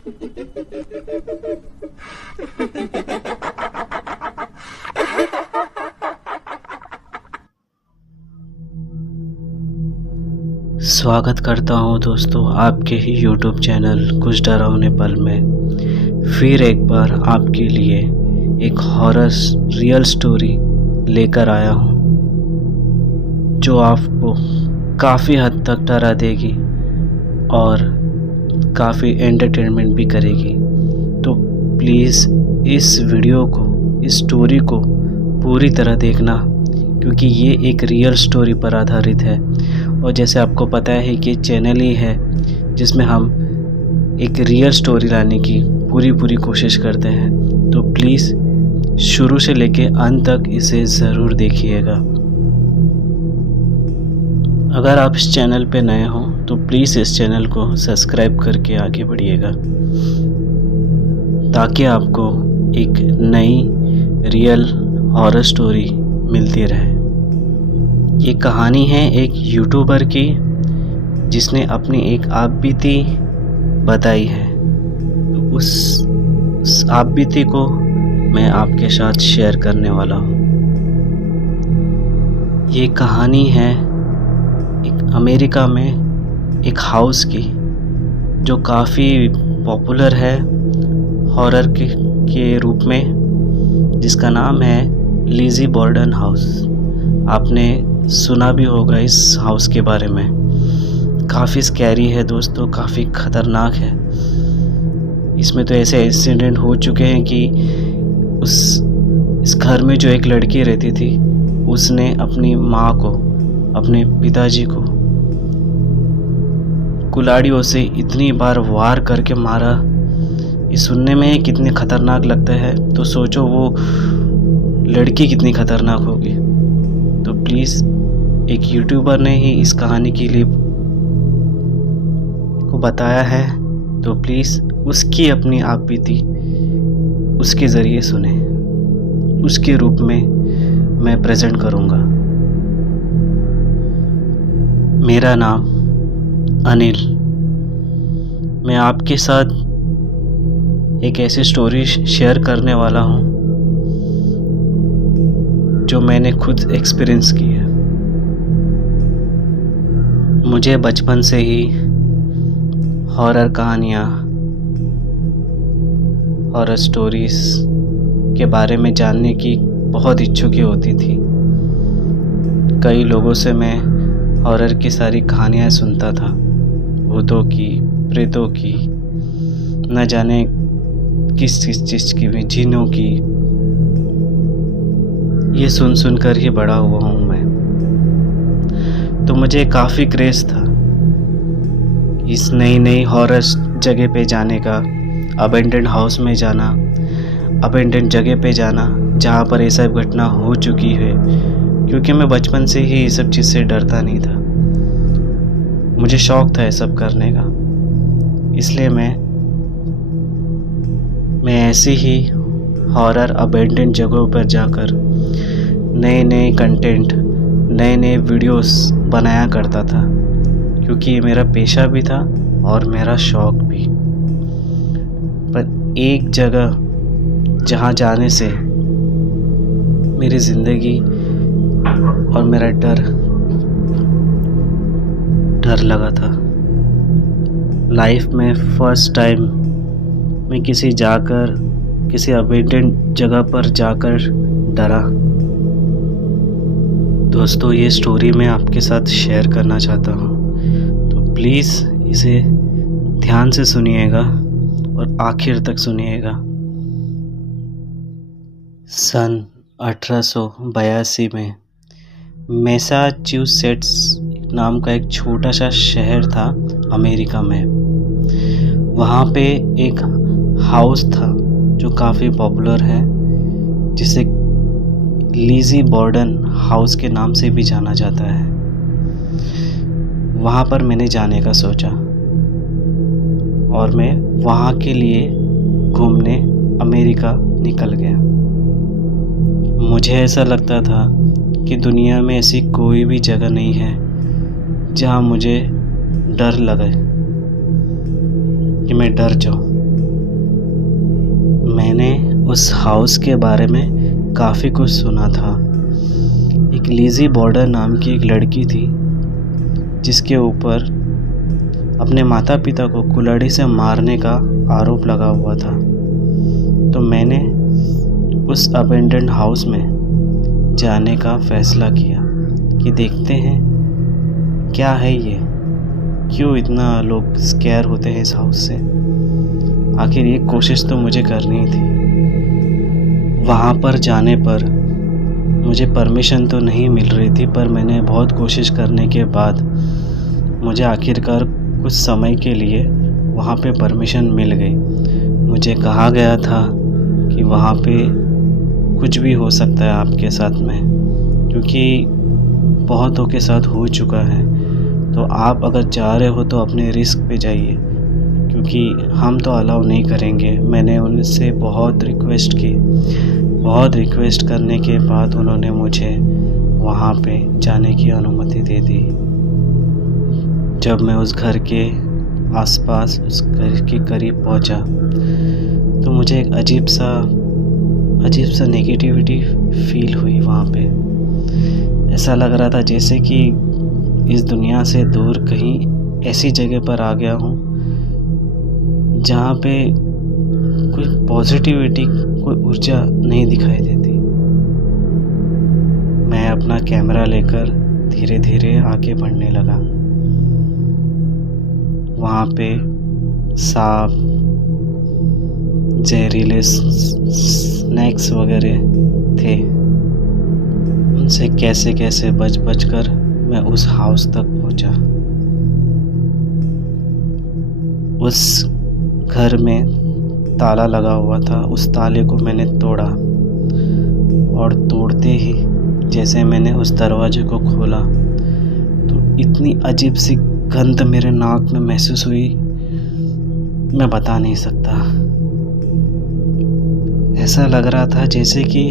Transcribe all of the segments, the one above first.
स्वागत करता हूं दोस्तों आपके ही YouTube चैनल कुछ डरावने पल में। फिर एक बार आपके लिए एक हॉरर रियल स्टोरी लेकर आया हूं जो आपको काफ़ी हद तक डरा देगी और काफ़ी एंटरटेनमेंट भी करेगी। तो प्लीज़ इस वीडियो को, इस स्टोरी को पूरी तरह देखना, क्योंकि ये एक रियल स्टोरी पर आधारित है। और जैसे आपको पता है कि चैनल ही है जिसमें हम एक रियल स्टोरी लाने की पूरी कोशिश करते हैं। तो प्लीज़ शुरू से लेके अंत तक इसे ज़रूर देखिएगा। अगर आप इस चैनल पे नए हो तो प्लीज़ इस चैनल को सब्सक्राइब करके आगे बढ़िएगा, ताकि आपको एक नई रियल हॉरर स्टोरी मिलती रहे। ये कहानी है एक यूट्यूबर की, जिसने अपनी एक आपबीती बताई है। तो उस आपबीती को मैं आपके साथ शेयर करने वाला हूँ। ये कहानी है एक अमेरिका में एक हाउस की, जो काफ़ी पॉपुलर है हॉरर के रूप में, जिसका नाम है लिज़ी बॉर्डन हाउस। आपने सुना भी होगा इस हाउस के बारे में। काफ़ी स्कैरी है दोस्तों, काफ़ी ख़तरनाक है। इसमें तो ऐसे इंसिडेंट हो चुके हैं कि इस घर में जो एक लड़की रहती थी, उसने अपनी माँ को, अपने पिताजी को कुल्हाड़ियों से इतनी बार वार करके मारा। ये सुनने में कितने ख़तरनाक लगता है, तो सोचो वो लड़की कितनी ख़तरनाक होगी। तो प्लीज़, एक यूट्यूबर ने ही इस कहानी के लिए को बताया है, तो प्लीज़ उसकी अपनी आपबीती उसके ज़रिए सुने, उसके रूप में मैं प्रेजेंट करूँगा। मेरा नाम अनिल। मैं आपके साथ एक ऐसी स्टोरी शेयर करने वाला हूँ जो मैंने खुद एक्सपीरियंस की है। मुझे बचपन से ही हॉरर कहानियाँ, हॉरर स्टोरीज़ के बारे में जानने की बहुत इच्छुकी होती थी। कई लोगों से मैं हॉरर की सारी कहानियाँ सुनता था, भूतों की, प्रेतों की, न जाने किस चीज़ की भी, जिन्नों की। ये सुन कर ही बड़ा हुआ हूँ मैं। तो मुझे काफ़ी क्रेज़ था इस नई हॉरर जगह पे जाने का, अबेंडेंड हाउस में जाना, अबेंडेंड जगह पे जाना जहाँ पर ये सब घटना हो चुकी है। क्योंकि मैं बचपन से ही ये सब चीज़ से डरता नहीं था, मुझे शौक़ था ये सब करने का। इसलिए मैं ऐसे ही हॉरर अबेंडेंड जगहों पर जाकर नए कंटेंट, नए वीडियोस बनाया करता था, क्योंकि ये मेरा पेशा भी था और मेरा शौक़ भी। पर एक जगह जहाँ जाने से मेरी ज़िंदगी और मेरा डर लगा था। लाइफ में फर्स्ट टाइम मैं किसी अबेंडेंड जगह पर जाकर डरा। दोस्तों, ये स्टोरी मैं आपके साथ शेयर करना चाहता हूँ, तो प्लीज़ इसे ध्यान से सुनिएगा और आखिर तक सुनिएगा। सन 1882 में मैसाचुसेट्स नाम का एक छोटा सा शहर था अमेरिका में। वहाँ पे एक हाउस था जो काफ़ी पॉपुलर है, जिसे लिज़ी बॉर्डन हाउस के नाम से भी जाना जाता है। वहाँ पर मैंने जाने का सोचा और मैं वहाँ के लिए घूमने अमेरिका निकल गया। मुझे ऐसा लगता था कि दुनिया में ऐसी कोई भी जगह नहीं है जहाँ मुझे डर लगे, कि मैं डर जाऊँ। उस हाउस के बारे में काफ़ी कुछ सुना था। एक लिज़ी बॉर्डर नाम की एक लड़की थी जिसके ऊपर अपने माता पिता को कुल्हाड़ी से मारने का आरोप लगा हुआ था। तो मैंने उस अबेंडन्ड हाउस में जाने का फ़ैसला किया कि देखते हैं क्या है ये, क्यों इतना लोग स्कैर होते हैं इस हाउस से। आखिर एक कोशिश तो मुझे करनी थी। वहाँ पर जाने पर मुझे परमिशन तो नहीं मिल रही थी, पर मैंने बहुत कोशिश करने के बाद मुझे आखिरकार कुछ समय के लिए वहाँ पे परमिशन मिल गई। मुझे कहा गया था कि वहाँ पे कुछ भी हो सकता है आपके साथ में, क्योंकि बहुतों के साथ हो चुका है। तो आप अगर जा रहे हो तो अपने रिस्क पे जाइए, क्योंकि हम तो अलाउ नहीं करेंगे। मैंने उनसे बहुत रिक्वेस्ट करने के बाद उन्होंने मुझे वहाँ पे जाने की अनुमति दे दी। जब मैं उस घर के आसपास उस घर के करीब पहुँचा तो मुझे एक अजीब सा नेगेटिविटी फील हुई। वहाँ पे ऐसा लग रहा था जैसे कि इस दुनिया से दूर कहीं ऐसी जगह पर आ गया हूँ जहाँ पे कोई पॉजिटिविटी, कोई ऊर्जा नहीं दिखाई देती। मैं अपना कैमरा लेकर धीरे धीरे आगे बढ़ने लगा। वहाँ पे सांप, जहरीले स्नैक्स वगैरह थे। उनसे कैसे कैसे बच कर मैं उस हाउस तक पहुँचा। उस घर में ताला लगा हुआ था। उस ताले को मैंने तोड़ा और तोड़ते ही जैसे मैंने उस दरवाजे को खोला तो इतनी अजीब सी गंध मेरे नाक में महसूस हुई, मैं बता नहीं सकता। ऐसा लग रहा था जैसे कि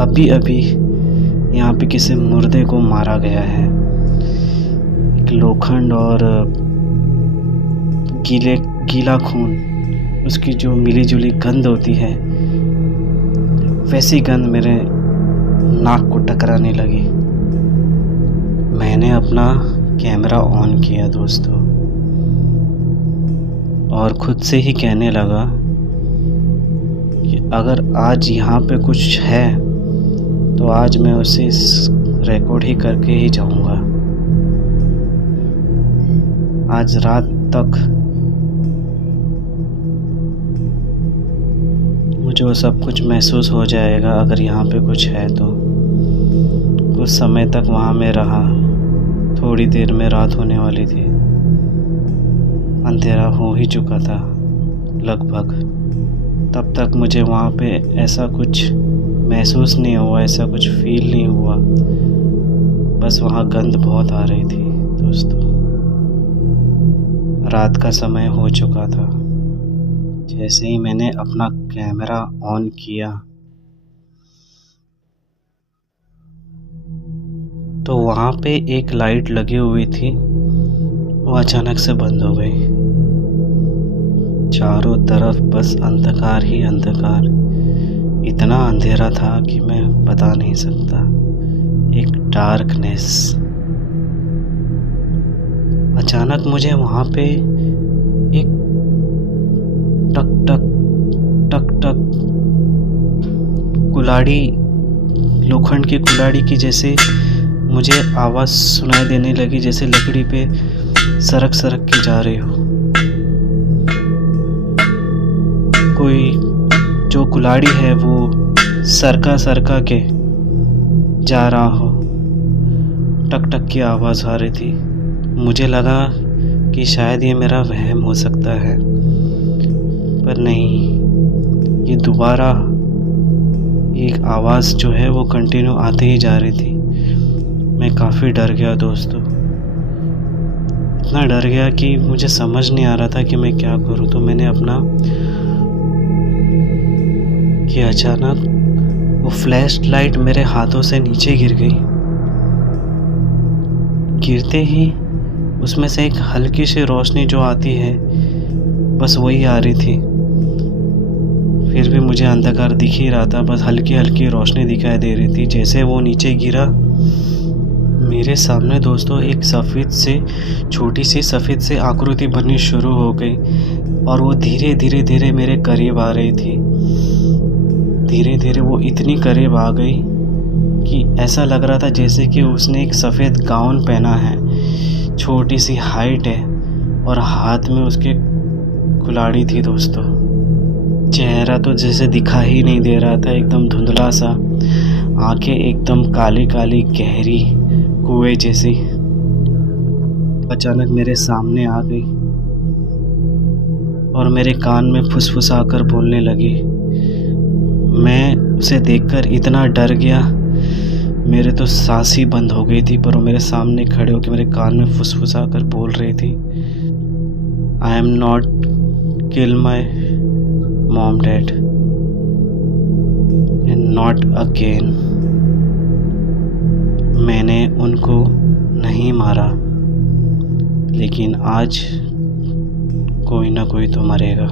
अभी अभी यहाँ पे किसी मुर्दे को मारा गया है। एक लोखंड और गीला खून, उसकी जो मिली जुली गंध होती है, वैसी गंध मेरे नाक को टकराने लगी। मैंने अपना कैमरा ऑन किया दोस्तों, और खुद से ही कहने लगा कि अगर आज यहाँ पे कुछ है तो आज मैं उसे रिकॉर्ड ही करके ही जाऊँगा। आज रात तक मुझे वो सब कुछ महसूस हो जाएगा। अगर यहाँ पे कुछ है तो कुछ समय तक वहाँ में रहा। थोड़ी देर में रात होने वाली थी, अंधेरा हो ही चुका था लगभग। तब तक मुझे वहाँ पे ऐसा कुछ महसूस नहीं हुआ, ऐसा कुछ फील नहीं हुआ। बस वहाँ गंध बहुत आ रही थी दोस्तों। रात का समय हो चुका था। जैसे ही मैंने अपना कैमरा ऑन किया तो वहाँ पे एक लाइट लगी हुई थी, वो अचानक से बंद हो गई। चारों तरफ बस अंधकार ही अंधकार। इतना अंधेरा था कि मैं बता नहीं सकता। एक डार्कनेस। अचानक मुझे वहाँ पे एक टक टक टक टक कुल्हाड़ी, लोखंड की कुल्हाड़ी की जैसे मुझे आवाज़ सुनाई देने लगी, जैसे लकड़ी पे सरक सरक के जा रही हो। कोई जो कुल्हाड़ी है वो सरका के जा रहा हो। टक टक की आवाज़ आ रही थी। मुझे लगा कि शायद ये मेरा वहम हो सकता है, पर नहीं, ये दोबारा एक आवाज़ जो है वो कंटिन्यू आते ही जा रही थी। मैं काफ़ी डर गया दोस्तों, इतना डर गया कि मुझे समझ नहीं आ रहा था कि मैं क्या करूं। तो मैंने अपना कि अचानक वो फ्लैश लाइट मेरे हाथों से नीचे गिर गई। गिरते ही उसमें से एक हल्की सी रोशनी जो आती है, बस वही आ रही थी। फिर भी मुझे अंधकार दिख ही रहा था, बस हल्की हल्की रोशनी दिखाई दे रही थी। जैसे वो नीचे गिरा, मेरे सामने दोस्तों एक छोटी सी सफ़ेद सी आकृति बननी शुरू हो गई और वो धीरे धीरे धीरे मेरे करीब आ रही थी। धीरे धीरे वो इतनी करीब आ गई कि ऐसा लग रहा था जैसे कि उसने एक सफ़ेद गाउन पहना है, छोटी सी हाइट है और हाथ में उसके कुल्हाड़ी थी दोस्तों। चेहरा तो जैसे दिखा ही नहीं दे रहा था, एकदम धुंधला सा, आंखें एकदम काली काली गहरी कुएं जैसी। अचानक मेरे सामने आ गई और मेरे कान में फुसफुसा कर बोलने लगी। मैं उसे देखकर इतना डर गया, मेरे तो सांस ही बंद हो गई थी, पर वो मेरे सामने खड़े होकर मेरे कान में फुसफुसा कर बोल रही थी, I am not kill my mom dad and not again. मैंने उनको नहीं मारा, लेकिन आज कोई ना कोई तो मरेगा।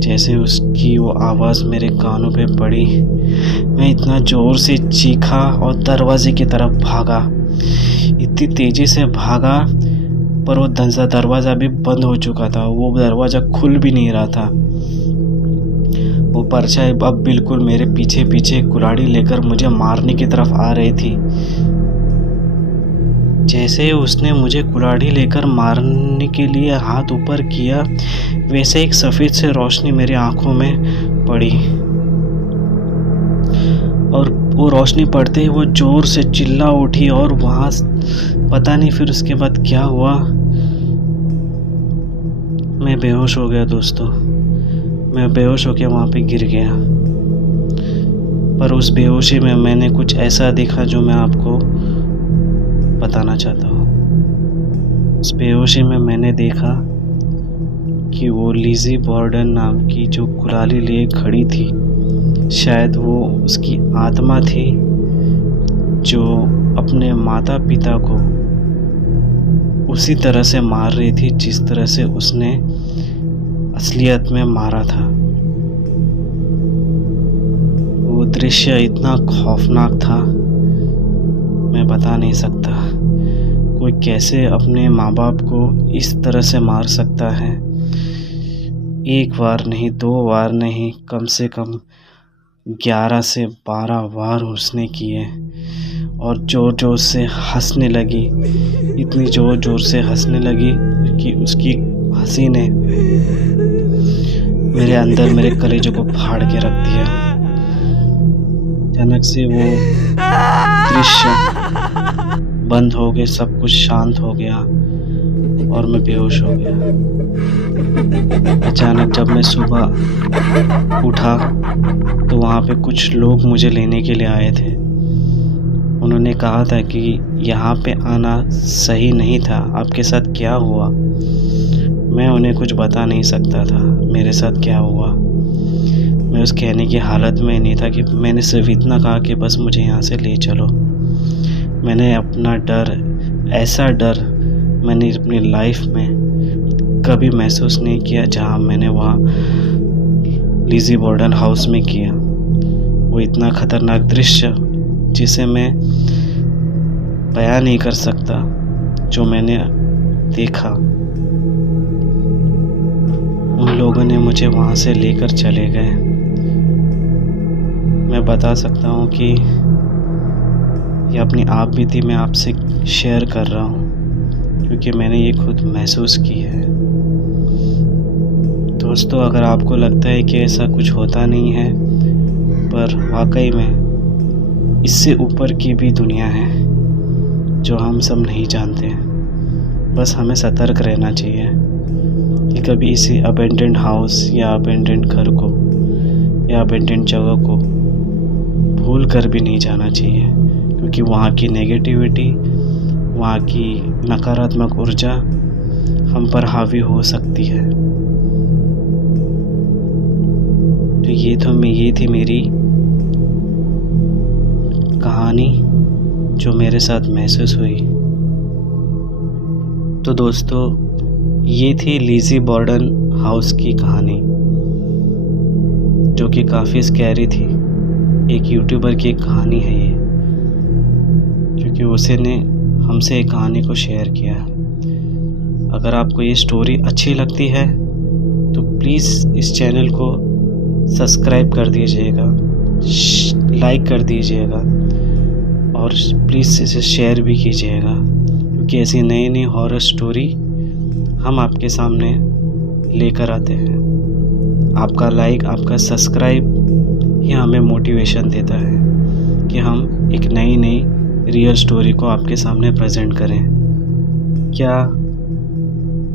जैसे उसकी वो आवाज़ मेरे कानों पे पड़ी, मैं इतना ज़ोर से चीखा और दरवाजे की तरफ भागा। इतनी तेज़ी से भागा, पर वो दरवाज़ा भी बंद हो चुका था, वो दरवाज़ा खुल भी नहीं रहा था। वो परछाई अब बिल्कुल मेरे पीछे पीछे कुल्हाड़ी लेकर मुझे मारने की तरफ आ रही थी। जैसे उसने मुझे कुल्हाड़ी लेकर मारने के लिए हाथ ऊपर किया, वैसे एक सफ़ेद से रोशनी मेरी आंखों में पड़ी और वो रोशनी पड़ते ही वो ज़ोर से चिल्ला उठी और वहाँ पता नहीं फिर उसके बाद क्या हुआ। मैं बेहोश हो गया दोस्तों। मैं बेहोश होकर वहाँ पे गिर गया, पर उस बेहोशी में मैंने कुछ ऐसा देखा जो मैं आपको बताना चाहता हूँ। उस बेहोशी में मैंने देखा कि वो लिज़ी बॉर्डन नाम की जो कुल्हाड़ी लिए खड़ी थी, शायद वो उसकी आत्मा थी जो अपने माता पिता को उसी तरह से मार रही थी जिस तरह से उसने असलियत में मारा था। वो दृश्य इतना खौफनाक था, मैं बता नहीं सकता। कोई कैसे अपने माँ बाप को इस तरह से मार सकता है? एक बार नहीं, 2 बार नहीं, कम से कम 11 से 12 बार उसने किए और ज़ोर ज़ोर से हंसने लगी। इतनी ज़ोर ज़ोर से हंसने लगी कि उसकी हंसी ने मेरे अंदर मेरे कलेजों को फाड़ के रख दिया। अचानक से वो दृश्य बंद हो गए, सब कुछ शांत हो गया और मैं बेहोश हो गया। अचानक जब मैं सुबह उठा तो वहाँ पे कुछ लोग मुझे लेने के लिए आए थे। उन्होंने कहा था कि यहाँ पे आना सही नहीं था, आपके साथ क्या हुआ? मैं उन्हें कुछ बता नहीं सकता था मेरे साथ क्या हुआ। मैं उस कहने की हालत में नहीं था कि मैंने सिर्फ इतना कहा कि बस मुझे यहाँ से ले चलो। मैंने अपना डर, ऐसा डर मैंने अपनी लाइफ में कभी महसूस नहीं किया जहाँ मैंने वहाँ लिज़ी बॉर्डन हाउस में किया। वो इतना ख़तरनाक दृश्य जिसे मैं बयान नहीं कर सकता जो मैंने देखा। उन लोगों ने मुझे वहाँ से लेकर चले गए। मैं बता सकता हूँ कि ये अपनी आप बीती मैं आपसे शेयर कर रहा हूँ क्योंकि मैंने ये खुद महसूस की है। दोस्तों, अगर आपको लगता है कि ऐसा कुछ होता नहीं है, पर वाकई में इससे ऊपर की भी दुनिया है जो हम सब नहीं जानते। बस हमें सतर्क रहना चाहिए कि कभी इसी अबेंडेंड हाउस या अबेंडेंड घर को या अबेंडेंड जगह को भूल कर भी नहीं जाना चाहिए, क्योंकि वहाँ की नेगेटिविटी, वहाँ की नकारात्मक ऊर्जा हम पर हावी हो सकती है। तो ये थी मेरी कहानी जो मेरे साथ महसूस हुई। तो दोस्तों, ये थी लिज़ी बॉर्डन हाउस की कहानी। जो कि काफ़ी स्कैरी थी। एक यूट्यूबर की एक कहानी है ये, क्योंकि उसने हमसे एक कहानी को शेयर किया। अगर आपको ये स्टोरी अच्छी लगती है तो प्लीज़ इस चैनल को सब्सक्राइब कर दीजिएगा, लाइक कर दीजिएगा और प्लीज़ इसे शेयर भी कीजिएगा, क्योंकि ऐसी नई नई हॉरर स्टोरी हम आपके सामने लेकर आते हैं। आपका लाइक, आपका सब्सक्राइब ही हमें मोटिवेशन देता है कि हम एक नई नई रियल स्टोरी को आपके सामने प्रेजेंट करें।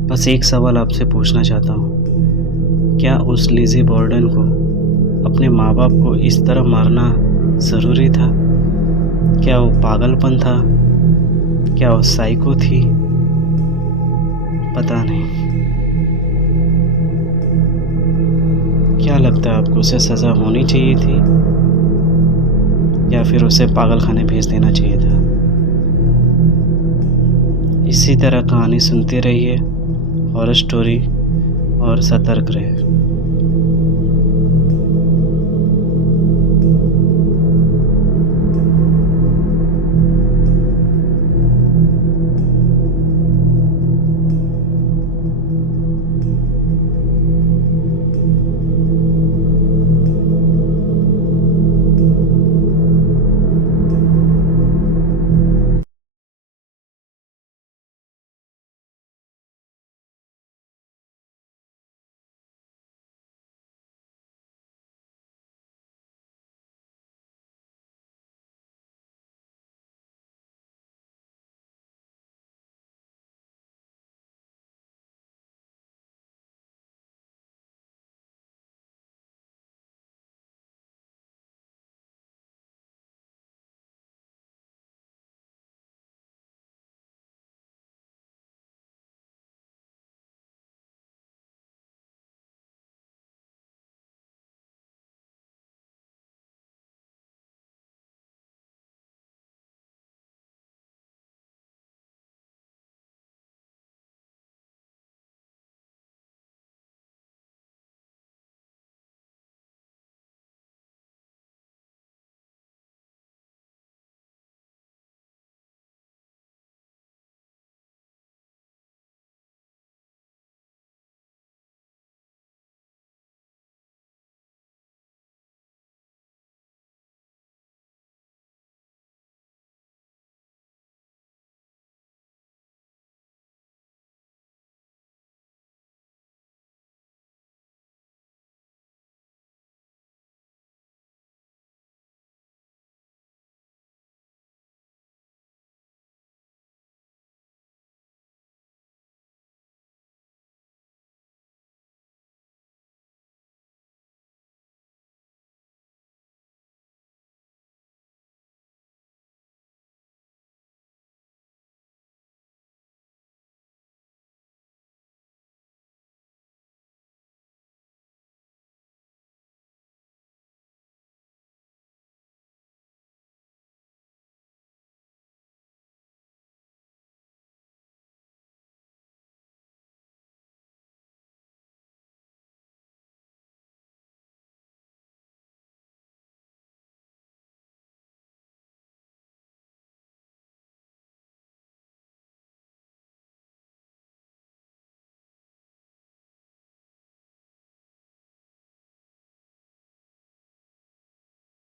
बस एक सवाल आपसे पूछना चाहता हूँ, क्या उस लिज़ी बॉर्डन को अपने माँ बाप को इस तरह मारना ज़रूरी था? क्या वो पागलपन था? क्या वो साइको थी? पता नहीं। क्या लगता है आपको, उसे सज़ा होनी चाहिए थी या फिर उसे पागल खाने भेज देना चाहिए था? इसी तरह कहानी सुनते रहिए, हॉरर स्टोरी, और सतर्क रहे।